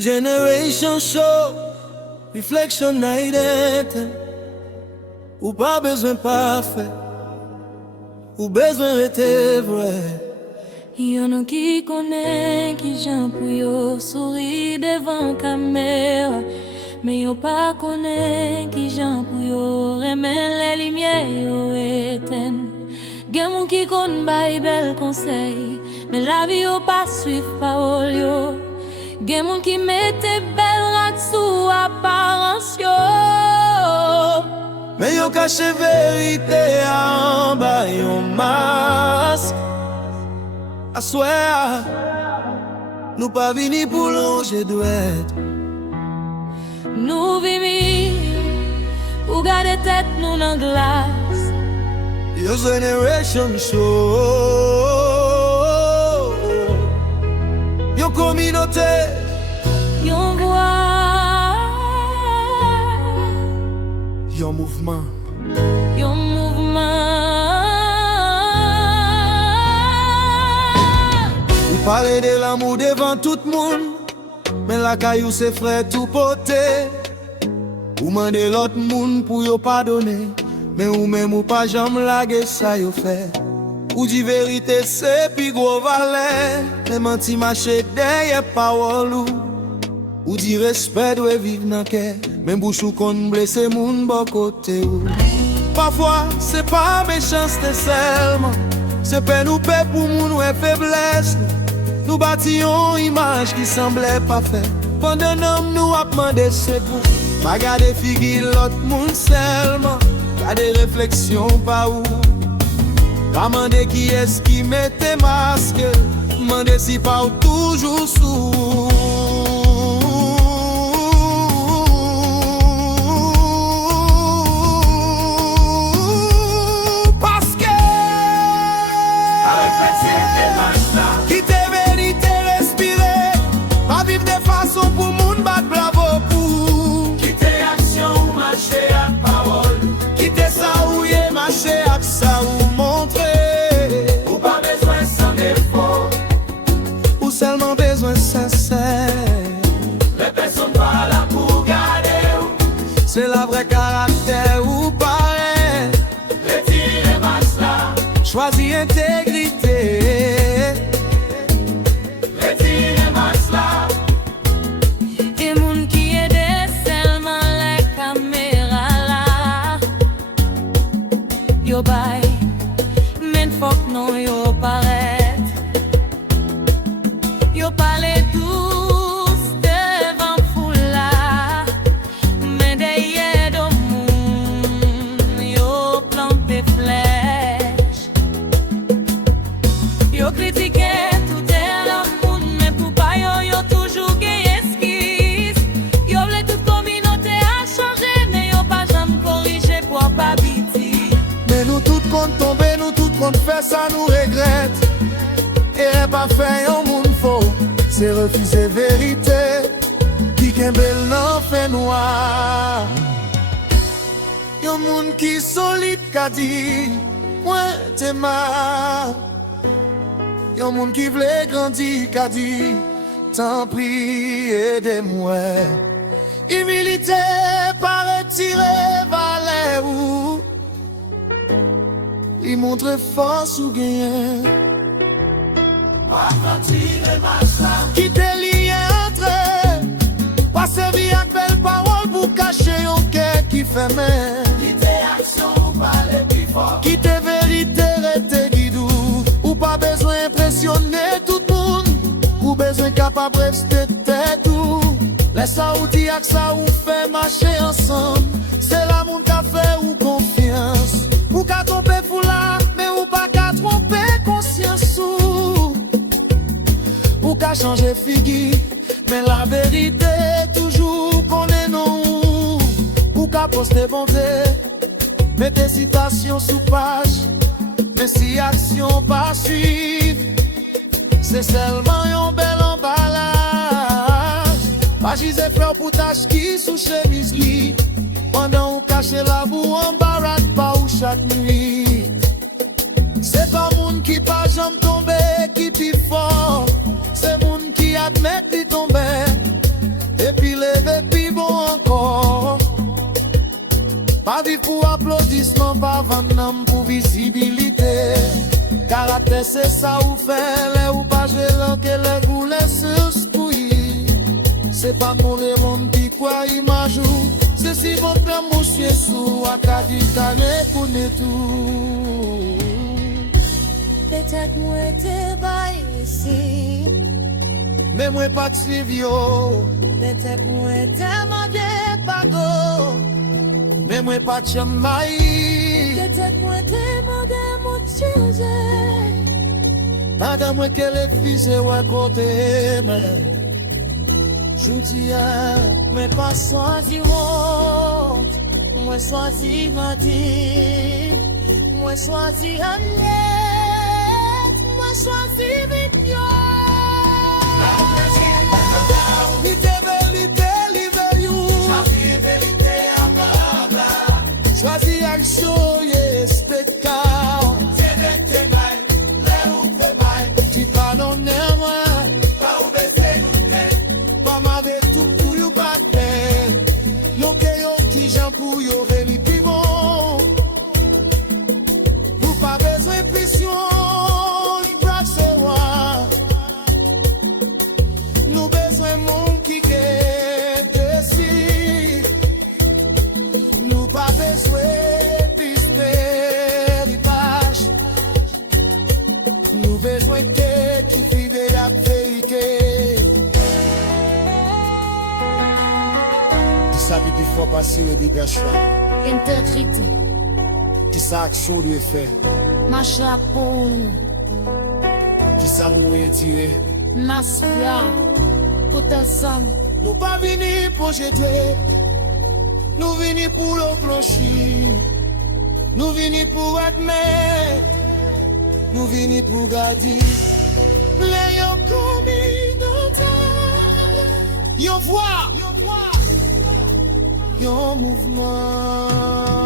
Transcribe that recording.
generation show, reflection night anthem. Ou pas besoin parfait, ou besoin rester vrai. Y'en a qui connaît, qui j'en pour yo sourire devant caméra. Mais yo pas connaît, qui j'en pour yo remettre les lumières yo éteindre. Gen moun qui kon bay bel conseil, mais la vie yo pas suivre parole yo. Gen moun qui mette bel rat sous apparence yo. Mais yo cache vérité en bas yon masque. I swear, nous pas vini pour longer douette. Nous vini pour garder tête nous dans glace. Your generation show, your communauté, Yon voix, your mouvement. yon mouvement. Ou parler de l'amour devant tout le monde, mais la caillou c'est frère tout poté. Ou mandé l'autre monde pour yo pardonner, mais ou même ou pas jamais laguer ça yo fait. Ou dit vérité c'est plus gros valet, mais menti marché derrière parole ou dit respect doit vivre dans cœur, même bouche ou kon blessé moun bon côté ou. Parfois c'est pas méchanceté seulement, c'est peine ou paix pour moun ou faiblesse. Nous bâtions une image qui semblait pas faite. Pendant homme nous a demandé c'est pour. Pas garder figure l'autre monde seulement. Garder réflexion pas où. Pas demander qui est-ce qui mettait masque. Demander si pas ou toujours sous. Parce que quitter vérité, respirer. Pas vivre de façon pour moun bat bravo pour. Quitter action ou marcher à parole. Quitter ça ou y marcher à ça ou montrer. Ou pas besoin sans défaut. Ou seulement besoin sincère. Les personnes pas là pour garder. C'est la vraie caractère ou pareil. Retirer masse là. Choisis intégrité. Retirer masse là. Et moun qui aide seulement les caméras là. Yo bay, men fok non yo paraît. Yo parle tous devant foule là. Mais derrière do moun, yo planté flèche. Yo critiqué tout est la moun, mais pour pas yo toujours gay esquisse. Yo vle toute communauté a changé, mais yo pas jamais corrigé pour pas biti. Mais nous tous compte tomber, nous tous compte faire ça, nous regrette. Et pas fait un monde faux, c'est refuser vérité. Qui qu'un bel nan fait noir. Yon monde qui solide qu'a dit, moi t'es mal. Yon monde qui vle grandir qu'a dit, tant pis aidez-moi. Humilité pas retirer valet ou. Il montre force ou gain. Quitter lien entre. Pas servir avec belle parole pour cacher un cœur qui fait mal. Quitter action ou parler plus fort. Quitter vérité, rester guidou. Ou pas besoin impressionner tout le monde. Ou besoin capable de rester tête ou. Laisse ça ou dire que ça ou fait marcher ensemble. C'est l'amour qu'a fait ou confiance. Ou qu'a trompé fou là, mais ou pas qu'a trompé conscience ou qu'a changé figure, mais la vérité toujours qu'on est non. Ou qu'a posté bonté, mettez citation sous page, mais si action pas suivre, c'est seulement un bel emballage. Pas gisé frère pour tâche qui sous chemise li. Pendant ou cache la boue en baraque pas ou chaque nuit. C'est pas moun qui pas jamais tombé qui pi fort. C'est moun qui admet qu'il tombe. Pas vivre pour applaudissement, pas vendre pour visibilité. Caractère c'est ça ou fait, ou pas gérer que les goulets se spouillent. C'est pas pour les monde qui croient image ou. C'est si mon frère monsieur sous à Kadita connaît tout. Peut-être moi t'es pas ici. Mais moi pas de suivio. Peut-être moi t'es demandé pas go. Mais moi pas de chamaï. Peut-être moi t'es demandé mon sujet. Madame moi qu'elle est fils et ouais côté mais. Je dis mais pas choisi honte. Moi choisi menti. Moi choisi honnête. Moi choisi mignon. Choisi action, yes, spectacle. Tu pardonnes moi. Pas m'avait tout pour you battre. Nous payons qui j'en pour you veli plus bon. Vous pas besoin de pression. Nous besoin de monde qui est ici. Nous pas besoin de tristesse, page. Nous besoin de qui vive la vérité. Tu savais qu'il faut passer le dégagement. Intégrité. Qui sa action doit faire. Ma chapeau. Qui sa moyen tiré. Naspia. Tout ensemble. Nous pas venir pour jeter. Nous venons pour le plancher. Nous venons pour admettre. Nous venons pour garder. Les yo communauté. Yo voix. Yo mouvement.